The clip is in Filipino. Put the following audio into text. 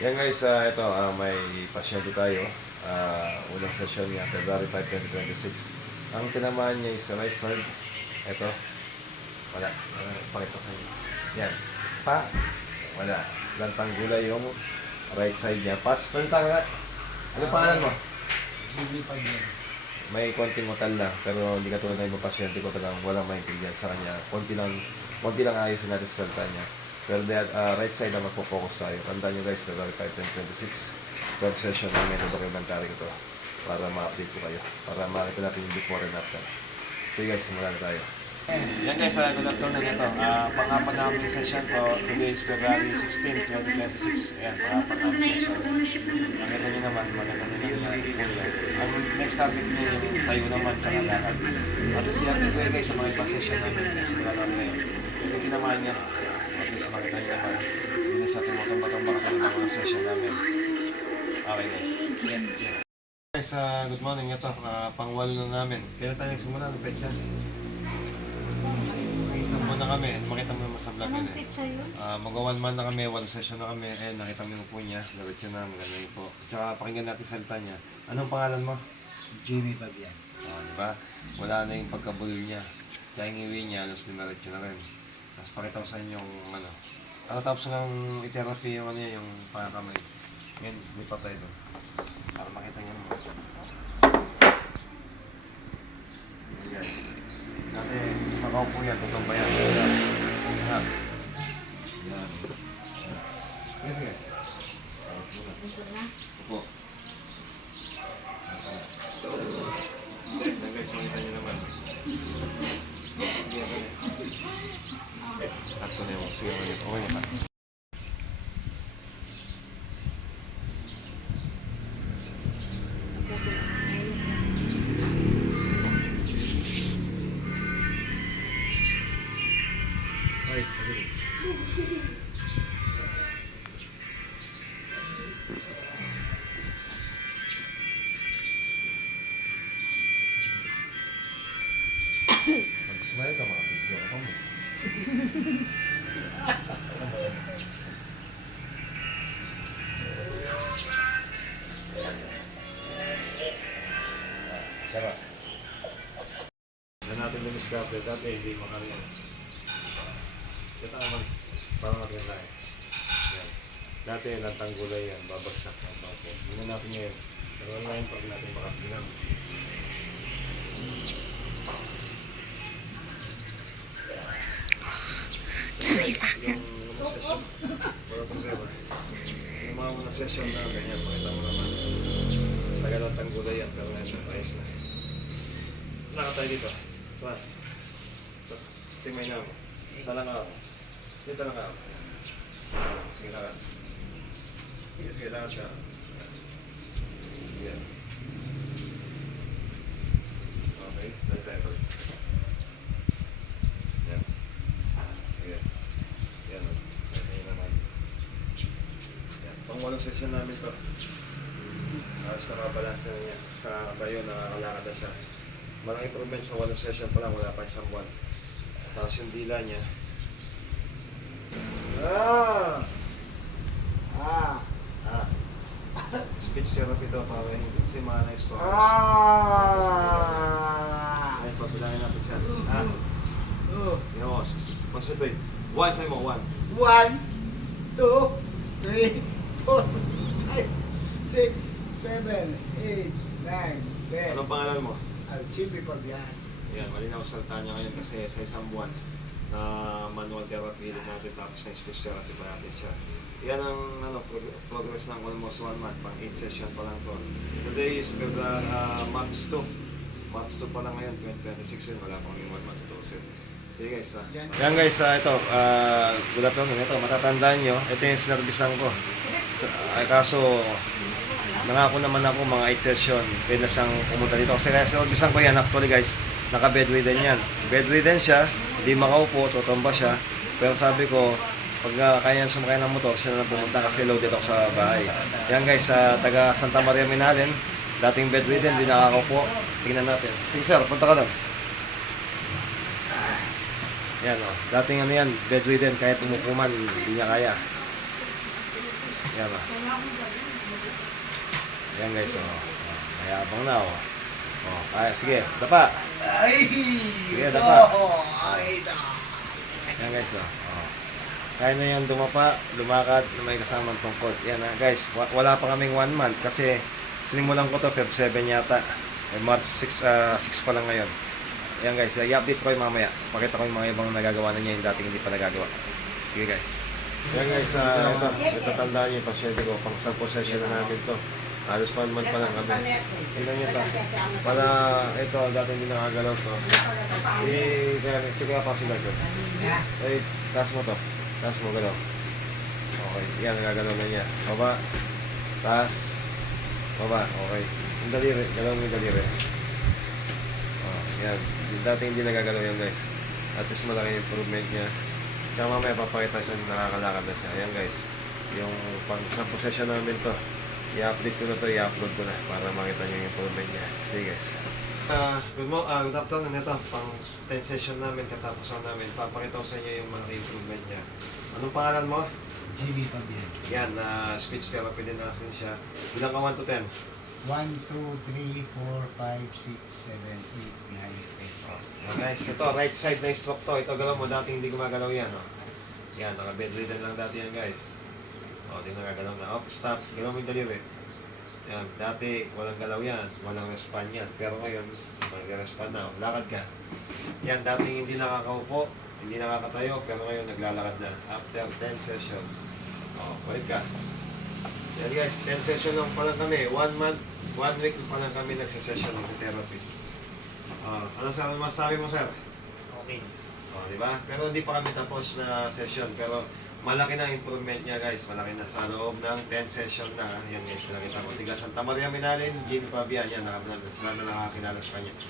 Yan guys, ito, may pasyente tayo. Unang session niya, February 5, 2026. Ang tinamaan niya is sa right side. Ito. Wala. Pakita sa inyo. Yan. Pa. Wala. Lantang gulay yung right side niya. Pas. Salita nga. Ano pangalan mo? Lilipad yan. May konting utal na. Pero hindi katulad na yung pasyente ko talagang walang maintindihan sa kanya. Konti lang ayusin natin sa salita niya. Pero right side na magpo-focus tayo. Tandaan nyo guys, February 5, 2026. First session namin ng documentary ko to. Para ma-update ko kayo. Para makita natin yung before and after. So guys, simulan na tayo. Yan guys, good afternoon ito. Pang-apat na kami session ko. Today is February 16, 2026. Ayan, pang-apat na kami session. Makita nyo naman, maganda nyo naman yung kuya. Ang next target nyo yung tayo naman, tsaka lakad. At siya ko guys sa mga ibang session namin. Simulan namin ngayon. Ito ginawa niya. At least makita nyo naman. Hindi na sa tumutong-batong baka ng mga session namin. Okay guys. Guys, good morning. Ito, pang-walo na namin. Kailan tayo nagsimula ng petsa? Isang buwan na kami. Makita mo naman sa vlog yun eh. Mag-1 month na kami, 1 session na kami. Ayun, nakita mo yung po niya. Diretso na, maganda yun po. Tsaka pakinggan natin salita niya. Anong pangalan mo? Jimmy Fabian. Diba? Wala na yung pagkabulol niya. Tsaka yung iwi niya, alos diretso na rin. Tapos pakita ko sa inyo yung ano. Tapos ng i-therapy yung ano niya, yung pangakamay. Ngayon, lipat tayo doon. Para makita niyo naman. Yan guys. Dati, makaupo yan, tutong ba yan? Yan. Yan. Sige, sige. Upo. Yan guys, makita niyo naman. Sige, ako na. Takto na yun. Sige, okay na. Sorry. Mag-smile ka, makapidyo ako mo. Tara. Yan natin yung discover. Dati hindi makariyan. Ito naman, parang natin tayo. Yan. Dati lantang gulay yan, babagsak ang bago. Hindi natin ngayon. Pero online pag natin makapilang. Yung una session, wala problema. Yung mga una session na ganyan, makita mo naman. Taga lantang gulay yan, pero ngayon, ayos na. Nakatay dito. Ba? Tingnan niya mo. Talang ako. Dito lang ako. Sige, lakad. Sige, lakad ka. Yan. Okay, dahil tayo first. Yan. Sige. Yan. Yan naman. Yan. Pang-walong session namin to. Tapos nakabalance na niya. Sa tayo, nakakalakad na siya. Malang improvement sa walong session pa lang, wala pa isang buwan. Tapos yung dila niya. Speech therapy daw para hindi kasi mga nice stories. Ay, pabilangin natin siya. Yan mo, concentrate. 1, sa'yo mo, 1. 1, 2, 3, 4, 5, 6, 7, 8, 9, 10. Anong pangalan mo? Jimmy Fabian. Yan, malinaw salita niya ngayon kasi sa isang buwan na manual therapy din natin tapos na speech therapy pa natin siya. Yan ang progress ng almost 1 month, pang 8 session pa lang to. Today is March 2. March 2 pa lang ngayon, 2026 yun, wala pang 1 month to. Sige guys, yan guys, ito, good afternoon, ito, matatandaan nyo, ito yung sinervisan ko. Kaso, nangako naman ako mga 8 session, pwede na siyang pumunta dito. Kasi kaya sinervisan ko yan, actually guys, naka-bedridden yan. Bedridden siya, hindi makaupo, tutumba siya. Pero sabi ko, pag kaya niyan sumakay ng motor, siya na pumunta kasi loaded ako sa bahay. Yan guys, taga Santa Maria Minalin, dating bedridden, hindi nakakaupo. Tingnan natin. Sige sir, punta ka doon. Yan o, dating ano yan, bedridden, kahit umukuman, hindi niya kaya. Yan o. Yan guys, o. Mayabang na, o. O, kaya, sige, dapa. Ay! Sige, dapa. Ay, da! Yan guys, o. Kaya na yan dumapa, lumakad, na may kasamang tungkol. Yan guys, wala pa kaming 1 month kasi sinimulan ko to Feb 7 yata. March 6, 6 pa lang ngayon. Yan guys, i-update ko kayo mamaya. Pakita ko yung mga ibang nagagawa na niya yung dating hindi pa nagagawa. Sige guys. Yan guys, ito tandaan niyo yung pasyente ko. Pang 10 session na namin to. Halos 1 month pa lang kami. Tingnan niyo to. Para ito, dating hindi nakagalaw to. Ito kaya pa sila to. Taas mo to. Taas mo, galaw. Okay, yan, nagagalaw na niya. Baba. Taas. Baba, okay. Yung daliri, galaw mo yung daliri. Oh, yan. Dati hindi nagagalaw yan guys. At least malaki yung improvement niya. Kaya mamaya papakita siya na nakakalakad na siya. Ayan guys. Yung pang sa possession namin to. I-update ko na to, i-upload ko na para makita niyo yung improvement niya. Sige guys. Good afternoon. Ito, pang 10 session namin, katapusan namin. Papakita ko sa inyo yung malaki improvement niya. Anong pangalan mo? Jimmy Fabian. Yan, speech therapy din natin siya. Bilang ka 1 to 10. 1, 2, 3, 4, 5, 6, 7, 8, 9, 10. Oh, guys, ito, right side na stroke to. Ito, galaw mo. Dati hindi gumagalaw yan. Oh. Yan, naka-bedridden lang dati yan, guys. O, di nagagalaw na. Oh, stop. Galaw mo yung daliri. Yan, dati walang galaw yan. Walang respond yan. Pero ngayon, mag-respond na. Lakad ka. Yan, dati hindi nakakaupo. Hindi nakakatayo. Pero ngayon, naglalakad na. After 10 session. O, balik ka. Yan guys, 10 session lang pa lang kami. 1 month, 1 week pa lang kami nagsisession ng therapy. Ano sa masasabi mo, sir? Okay. Di ba? Pero hindi pa kami tapos na session. Pero malaki na improvement niya guys. Malaki na sa loob ng 10 session na. Yan guys, pinakita ko. Tiga Santa Maria Minalin, Jimmy Fabian. Yan, sila na nakakilala sa kanya.